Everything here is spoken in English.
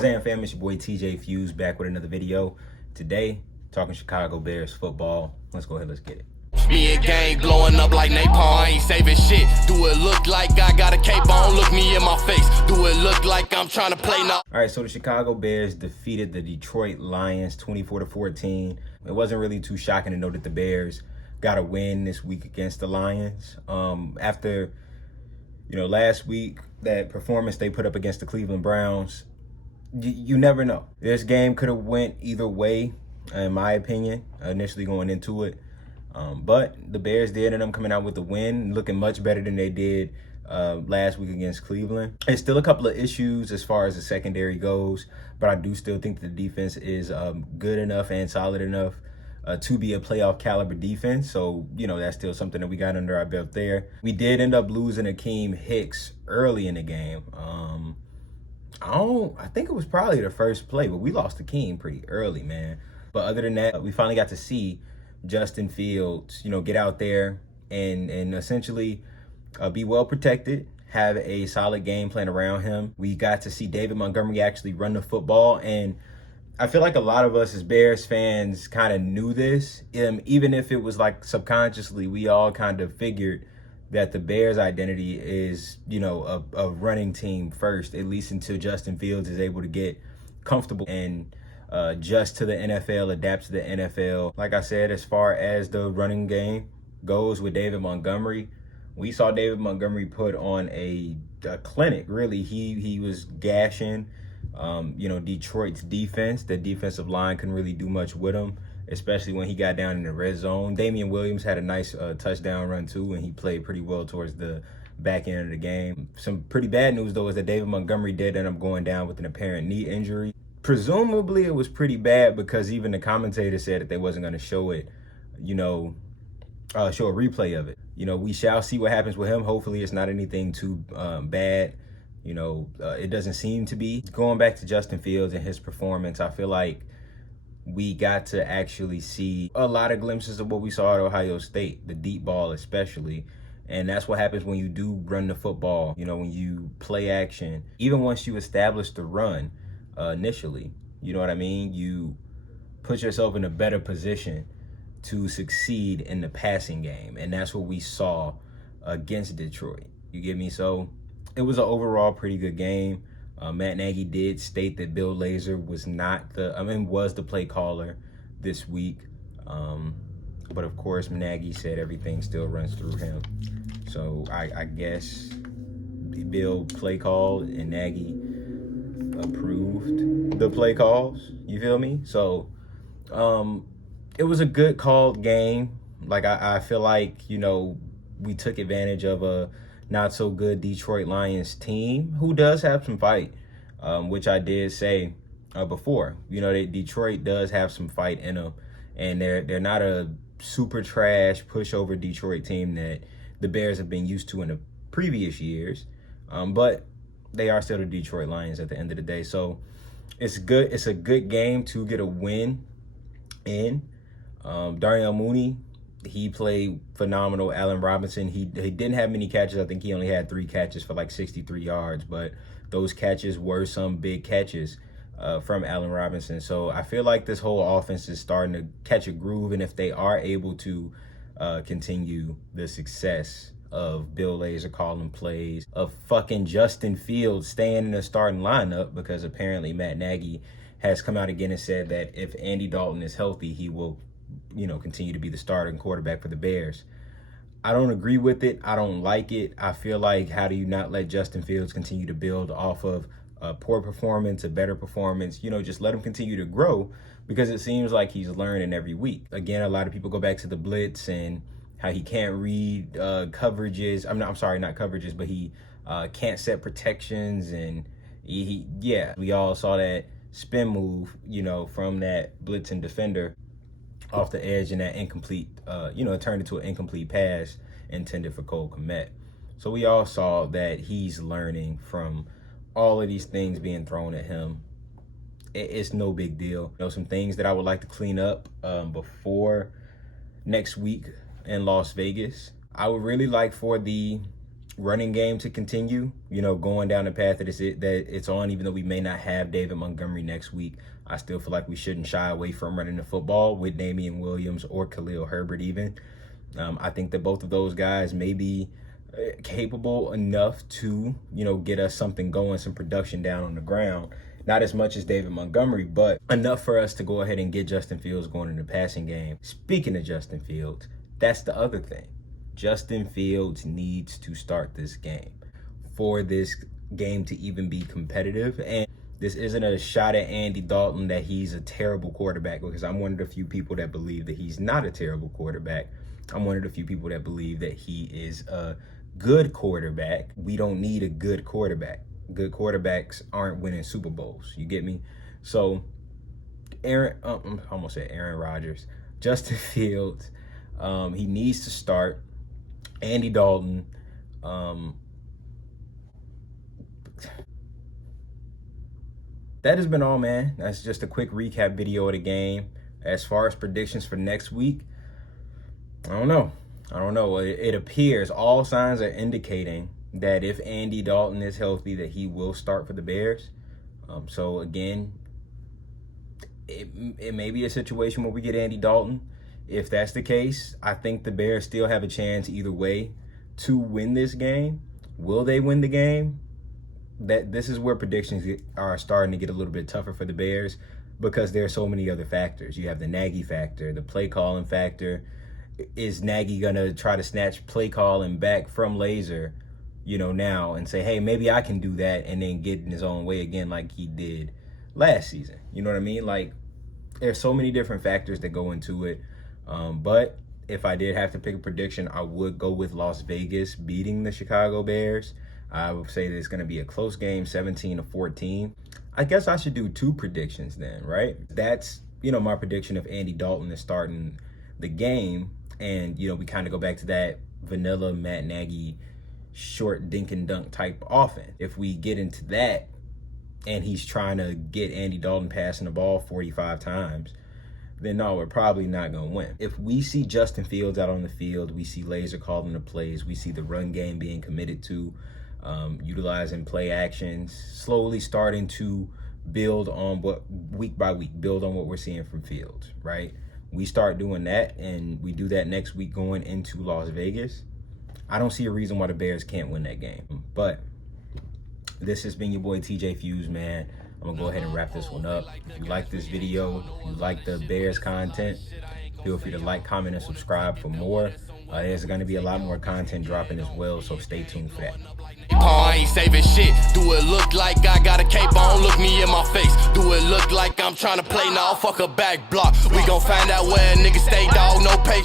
Shazam fam, it's your boy TJ Fuse back with another video. Today, talking Chicago Bears football. Let's go ahead, let's get it. Me and gang blowing up like napalm. I ain't saving shit. Do it look like I got a cape on? Look me in my face. Do it look like I'm trying to play now? All right, so the Chicago Bears defeated the Detroit Lions 24-14. It wasn't really too shocking to know that the Bears got a win this week against the Lions. After, last week, that performance they put up against the Cleveland Browns, you never know. This game could have went either way, in my opinion, initially going into it. But the Bears did end up coming out with the win, looking much better than they did last week against Cleveland. There's still a couple of issues as far as the secondary goes, but I do still think the defense is good enough and solid enough to be a playoff caliber defense. So, that's still something that we got under our belt there. We did end up losing Akeem Hicks early in the game. I think it was probably the first play, but we lost Akeem pretty early, man. But other than that, we finally got to see Justin Fields, get out there and essentially be well protected, have a solid game plan around him. We got to see David Montgomery actually run the football, and I feel like a lot of us as Bears fans kind of knew this, even if it was like subconsciously, we all kind of figured that the Bears' identity is, a running team first, at least until Justin Fields is able to get comfortable and adjust to the NFL, adapt to the NFL. Like I said, as far as the running game goes with David Montgomery, we saw David Montgomery put on a clinic. Really, he was gashing, Detroit's defense. The defensive line couldn't really do much with him, especially when he got down in the red zone. Damian Williams had a nice touchdown run too, and he played pretty well towards the back end of the game. Some pretty bad news though is that David Montgomery did end up going down with an apparent knee injury. Presumably it was pretty bad because even the commentator said that they wasn't going to show it, show a replay of it. We shall see what happens with him. Hopefully it's not anything too bad. It doesn't seem to be. Going back to Justin Fields and his performance, I feel like we got to actually see a lot of glimpses of what we saw at Ohio State, the deep ball especially. And that's what happens when you do run the football, when you play action. Even once you establish the run, initially, you know what I mean? You put yourself in a better position to succeed in the passing game. And that's what we saw against Detroit. You get me? So it was an overall pretty good game. Matt Nagy did state that Bill Lazor was the play caller this week. But of course, Nagy said everything still runs through him. So I guess Bill play called and Nagy approved the play calls, you feel me? So it was a good called game. Like I feel like we took advantage of a not so good Detroit Lions team who does have some fight, which I did say before. Detroit does have some fight in them, and they're not a super trash pushover Detroit team that the Bears have been used to in the previous years, but they are still the Detroit Lions at the end of the day. So it's good. It's a good game to get a win in. Darnell Mooney, he played phenomenal. Allen Robinson, he didn't have many catches. I think he only had 3 catches for like 63 yards, but those catches were some big catches from Allen Robinson. So I feel like this whole offense is starting to catch a groove, and if they are able to continue the success of Bill Lazor calling plays, of fucking Justin Fields staying in the starting lineup, because apparently Matt Nagy has come out again and said that if Andy Dalton is healthy, he will, continue to be the starting quarterback for the Bears. I don't agree with it. I don't like it. I feel like, how do you not let Justin Fields continue to build off of a poor performance, a better performance? Just let him continue to grow, because it seems like he's learning every week. Again, a lot of people go back to the blitz and how he can't read coverages. I'm sorry, not coverages, but he can't set protections. And we all saw that spin move, from that blitzing defender off the edge, and that incomplete, it turned into an incomplete pass intended for Cole Kmet. So we all saw that he's learning from all of these things being thrown at him. It's no big deal. Some things that I would like to clean up before next week in Las Vegas. I would really like for the running game to continue, going down the path that it's on, even though we may not have David Montgomery next week. I still feel like we shouldn't shy away from running the football with Damian Williams or Khalil Herbert even. I think that both of those guys may be capable enough to, get us something going, some production down on the ground. Not as much as David Montgomery, but enough for us to go ahead and get Justin Fields going in the passing game. Speaking of Justin Fields, that's the other thing. Justin Fields needs to start this game for this game to even be competitive. And this isn't a shot at Andy Dalton that he's a terrible quarterback, because I'm one of the few people that believe that he's not a terrible quarterback. I'm one of the few people that believe that he is a good quarterback. We don't need a good quarterback. Good quarterbacks aren't winning Super Bowls. You get me? So I almost said Aaron Rodgers. Justin Fields, he needs to start. Andy Dalton, that has been all, man. That's just a quick recap video of the game. As far as predictions for next week, I don't know. It appears all signs are indicating that if Andy Dalton is healthy, that he will start for the Bears. So again, it may be a situation where we get Andy Dalton. If that's the case, I think the Bears still have a chance either way to win this game. Will they win the game? This is where predictions are starting to get a little bit tougher for the Bears, because there are so many other factors. You have the Nagy factor, the play calling factor. Is Nagy gonna try to snatch play calling back from Lazor, now, and say, hey, maybe I can do that, and then get in his own way again like he did last season? You know what I mean? Like, there's so many different factors that go into it. But if I did have to pick a prediction, I would go with Las Vegas beating the Chicago Bears. I would say that it's going to be a close game, 17-14. I guess I should do two predictions then, right? That's, my prediction of Andy Dalton is starting the game. And, we kind of go back to that vanilla Matt Nagy short dink and dunk type offense. If we get into that and he's trying to get Andy Dalton passing the ball 45 times, then no, we're probably not going to win. If we see Justin Fields out on the field, we see Lazor calling the plays, we see the run game being committed to, utilizing play actions, slowly starting to build on what week by week, build on what we're seeing from Fields, right? We start doing that, and we do that next week going into Las Vegas. I don't see a reason why the Bears can't win that game. But this has been your boy TJ Fuse, man. I'm going to go ahead and wrap this one up. If you like this video, if you like the Bears content, feel free to like, comment, and subscribe for more. There's going to be a lot more content dropping as well, so stay tuned for that. I ain't saving shit. Do it look like I got a cape on? Look me in my face. Do it look like I'm trying to play? Now fuck a back block. We gon' find out where a nigga stay, dog. No patience.